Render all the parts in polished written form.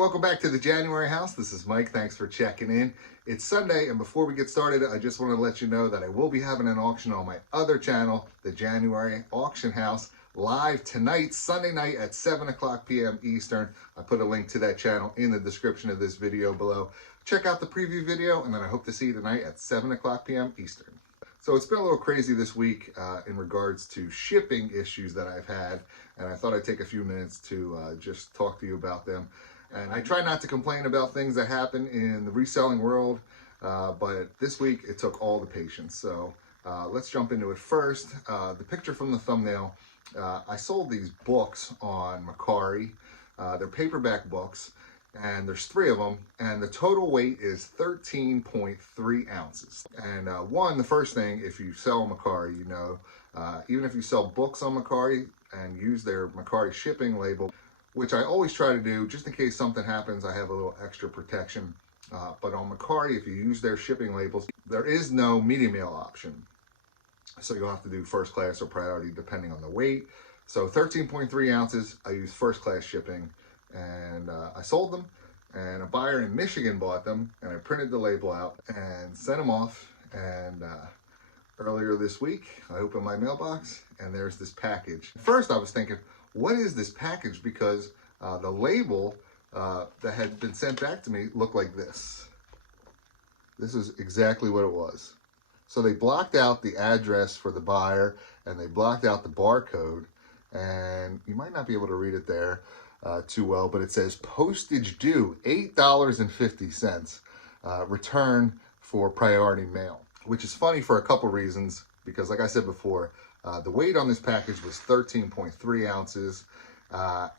welcome back to the January house. This is Mike. Thanks for checking in. It's Sunday, and before we get started, I just want to let you know that I will be having an auction on my other channel, the January Auction House, live tonight, Sunday night at 7 o'clock p.m. Eastern. I put a link to that channel in the description of this video below. Check out the preview video, and then I hope to see you tonight at 7 o'clock p.m. Eastern. So it's been a little crazy this week in regards to shipping issues that I've had, and I thought I'd take a few minutes to just talk to you about them. And I try not to complain about things that happen in the reselling world, but this week it took all the patience. So let's jump into it first. The picture from the thumbnail, I sold these books on Mercari. They're paperback books, and there's 3 of them, and the total weight is 13.3 ounces. And the first thing, if you sell Mercari, you know, even if you sell books on Mercari and use their Mercari shipping label, which I always try to do, just in case something happens, I have a little extra protection. But on Mercari, if you use their shipping labels, there is no media mail option. So you'll have to do first class or priority depending on the weight. So 13.3 ounces, I use first class shipping, and I sold them, and a buyer in Michigan bought them, and I printed the label out and sent them off. And earlier this week, I opened my mailbox, and there's this package. First, I was thinking, what is this package? Because the label that had been sent back to me looked like this. This is exactly what it was. So they blocked out the address for the buyer, and they blocked out the barcode, and you might not be able to read it there too well, but it says postage due, $8.50, return for priority mail, which is funny for a couple reasons, because like I said before, the weight on this package was 13.3 ounces.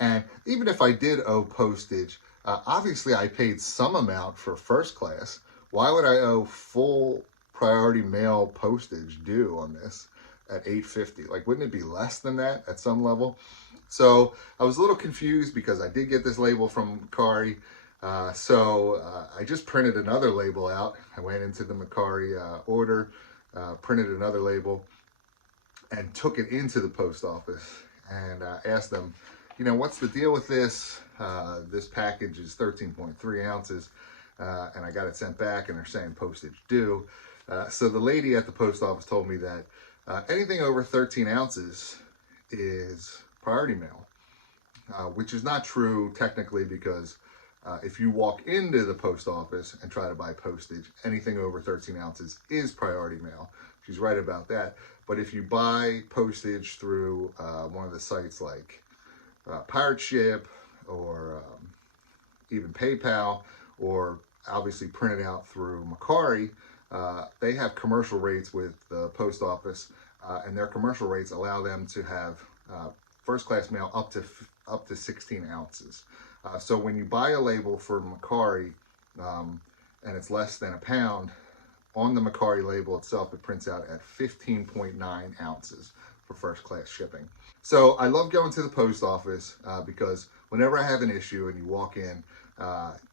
And even if I did owe postage, obviously I paid some amount for first class. Why would I owe full priority mail postage due on this at $8.50? Like, wouldn't it be less than that at some level? So I was a little confused because I did get this label from Mercari. So I just printed another label out. I went into the Mercari order, printed another label, and took it into the post office and asked them, you know, what's the deal with this? This package is 13.3 ounces, and I got it sent back, and they're saying postage due. So the lady at the post office told me that anything over 13 ounces is priority mail, which is not true technically, because if you walk into the post office and try to buy postage, anything over 13 ounces is priority mail. She's right about that. But if you buy postage through one of the sites like Pirate Ship or even PayPal, or obviously printed out through Mercari, they have commercial rates with the post office, and their commercial rates allow them to have first class mail up to 16 ounces. So when you buy a label for Mercari and it's less than a pound, on the Mercari label itself, it prints out at 15.9 ounces for first class shipping. So I love going to the post office because whenever I have an issue and you walk in,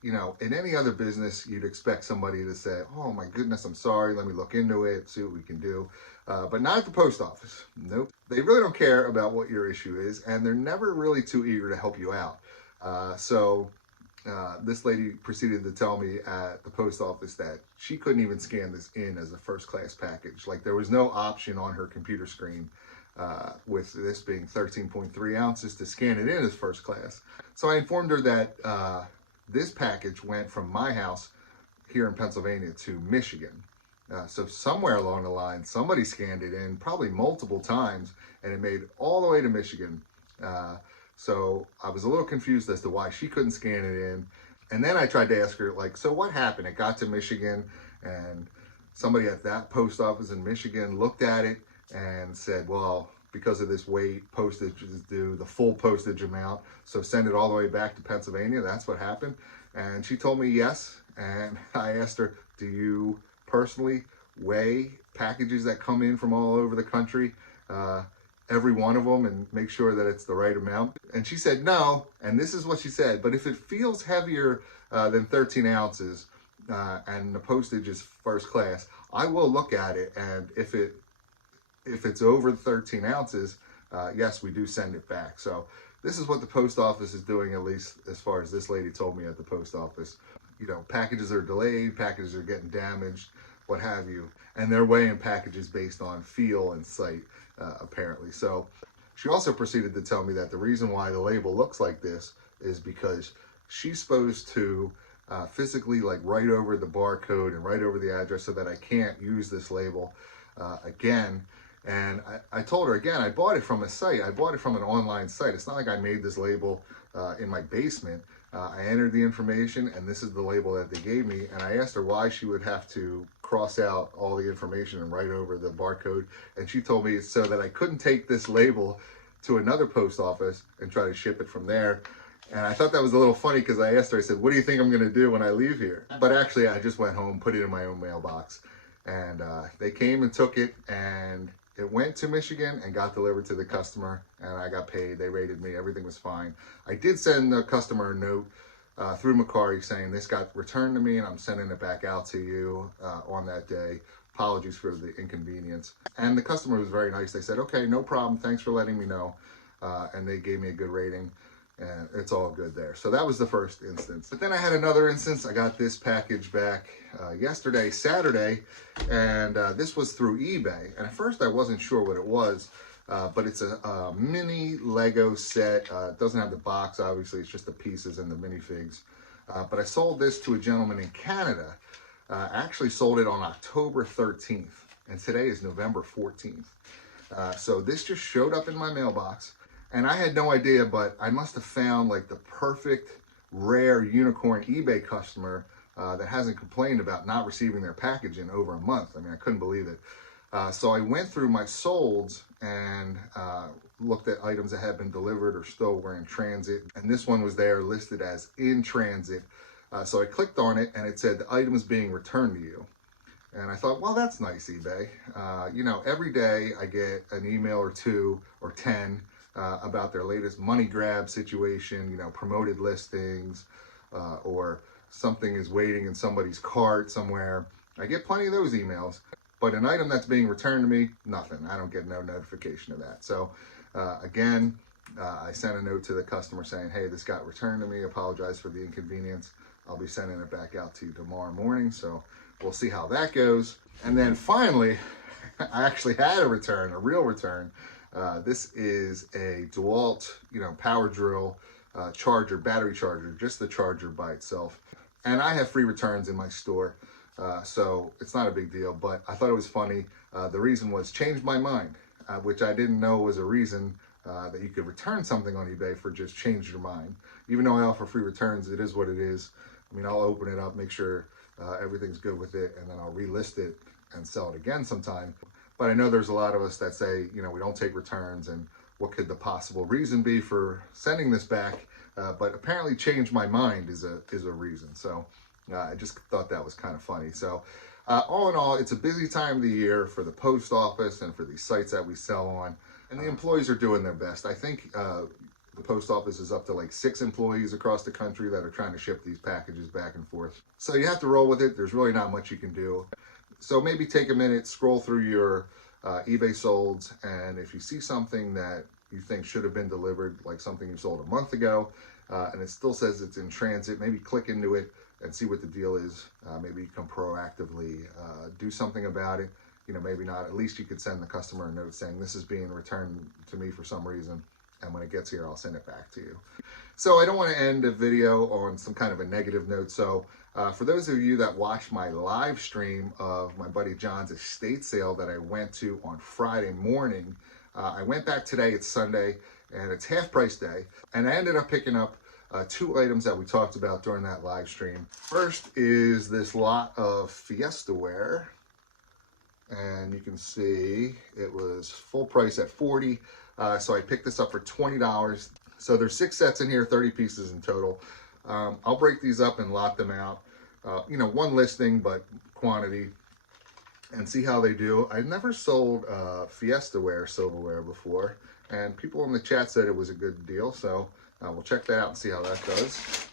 you know, in any other business, you'd expect somebody to say, oh my goodness, I'm sorry, let me look into it, see what we can do. But not at the post office. Nope. They really don't care about what your issue is, and they're never really too eager to help you out. This lady proceeded to tell me at the post office that she couldn't even scan this in as a first class package. Like, there was no option on her computer screen with this being 13.3 ounces to scan it in as first class. So I informed her that this package went from my house here in Pennsylvania to Michigan. So somewhere along the line, somebody scanned it in, probably multiple times, and it made all the way to Michigan. So I was a little confused as to why she couldn't scan it in. And then I tried to ask her, like, so what happened? It got to Michigan, and somebody at that post office in Michigan looked at it and said, well, because of this weight, postage is due the full postage amount, so send it all the way back to Pennsylvania. That's what happened. And she told me yes. And I asked her, do you personally weigh packages that come in from all over the country, every one of them, and make sure that it's the right amount? And she said no, and this is what she said: but if it feels heavier than 13 ounces and the postage is first class, I will look at it, and if it's over 13 ounces, yes, we do send it back. So this is what the post office is doing, at least as far as this lady told me at the post office. You know, packages are delayed, packages are getting damaged, what have you. And they're weighing packages based on feel and sight, apparently. So she also proceeded to tell me that the reason why the label looks like this is because she's supposed to physically like write over the barcode and write over the address so that I can't use this label again. And I told her again, I bought it from a site. I bought it from an online site. It's not like I made this label in my basement. I entered the information and this is the label that they gave me. And I asked her why she would have to cross out all the information and write over the barcode. And she told me it's so that I couldn't take this label to another post office and try to ship it from there. And I thought that was a little funny because I asked her, I said, what do you think I'm going to do when I leave here? But actually, I just went home, put it in my own mailbox. And they came and took it, and it went to Michigan and got delivered to the customer, and I got paid. They rated me. Everything was fine. I did send the customer a note through mercari saying this got returned to me, and I'm sending it back out to you on that day. Apologies for the inconvenience. And the customer was very nice. They said, okay, no problem. Thanks for letting me know. And they gave me a good rating. And it's all good there. So that was the first instance. But then I had another instance. I got this package back yesterday, Saturday, and this was through eBay. And at first I wasn't sure what it was, but it's a mini Lego set. It doesn't have the box, obviously. It's just the pieces and the minifigs. But I sold this to a gentleman in Canada. I actually sold it on October 13th, and today is November 14th. So this just showed up in my mailbox. And I had no idea, but I must have found like the perfect rare unicorn eBay customer that hasn't complained about not receiving their package in over a month. I mean, I couldn't believe it. So I went through my solds and looked at items that had been delivered or still were in transit. And this one was there listed as in transit. So I clicked on it and it said the item is being returned to you. And I thought, well, that's nice, eBay. You know, every day I get an email or 2 or 10 about their latest money grab situation, you know, promoted listings, or something is waiting in somebody's cart somewhere. I get plenty of those emails, but an item that's being returned to me, nothing. I don't get no notification of that. So again, I sent a note to the customer saying, hey, this got returned to me. Apologize for the inconvenience. I'll be sending it back out to you tomorrow morning. So we'll see how that goes. And then finally, I actually had a return, a real return. This is a DeWalt, you know, power drill charger, battery charger, just the charger by itself. And I have free returns in my store, so it's not a big deal, but I thought it was funny. The reason was changed my mind, which I didn't know was a reason that you could return something on eBay for just change your mind. Even though I offer free returns, it is what it is. I mean, I'll open it up, make sure everything's good with it, and then I'll relist it and sell it again sometime. But I know there's a lot of us that say, you know, we don't take returns, and what could the possible reason be for sending this back? But apparently change my mind is a reason. So I just thought that was kind of funny. So all in all, it's a busy time of the year for the post office and for these sites that we sell on. And the employees are doing their best. I think the post office is up to like 6 employees across the country that are trying to ship these packages back and forth. So you have to roll with it. There's really not much you can do. So maybe take a minute, scroll through your eBay solds, and if you see something that you think should have been delivered, like something you sold a month ago, and it still says it's in transit, maybe click into it and see what the deal is. Maybe you can proactively do something about it. You know, maybe not. At least you could send the customer a note saying this is being returned to me for some reason, and when it gets here, I'll send it back to you. So I don't want to end a video on some kind of a negative note. So for those of you that watched my live stream of my buddy John's estate sale that I went to on Friday morning, I went back today, it's Sunday, and it's half price day. And I ended up picking up 2 items that we talked about during that live stream. First is this lot of Fiesta ware. And you can see it was full price at $40. So I picked this up for $20. So there's 6 sets in here, 30 pieces in total. I'll break these up and lot them out. You know, 1 listing, but quantity, and see how they do. I've never sold Fiesta ware silverware before, and people in the chat said it was a good deal. So we'll check that out and see how that does.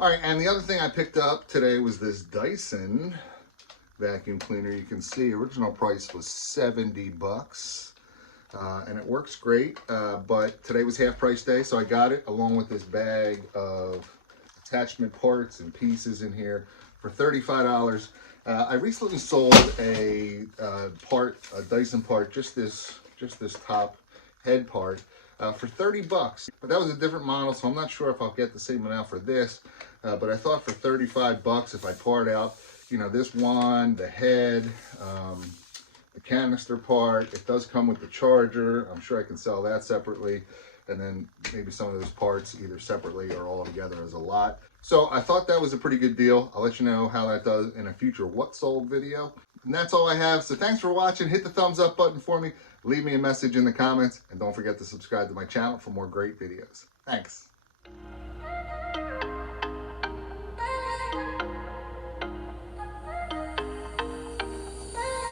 All right, and the other thing I picked up today was this Dyson vacuum cleaner. You can see original price was $70. and it works great, but today was half price day, so I got it along with this bag of attachment parts and pieces in here for $35. I recently sold a Dyson part, just this top head part, for 30 bucks. But that was a different model, so I'm not sure if I'll get the same amount for this. But I thought for 35 bucks, if I part out, you know, this wand, the head, the canister part, it does come with the charger. I'm sure I can sell that separately. And then maybe some of those parts either separately or all together as a lot. So I thought that was a pretty good deal. I'll let you know how that does in a future What Sold video. And that's all I have. So thanks for watching. Hit the thumbs up button for me. Leave me a message in the comments. And don't forget to subscribe to my channel for more great videos. Thanks.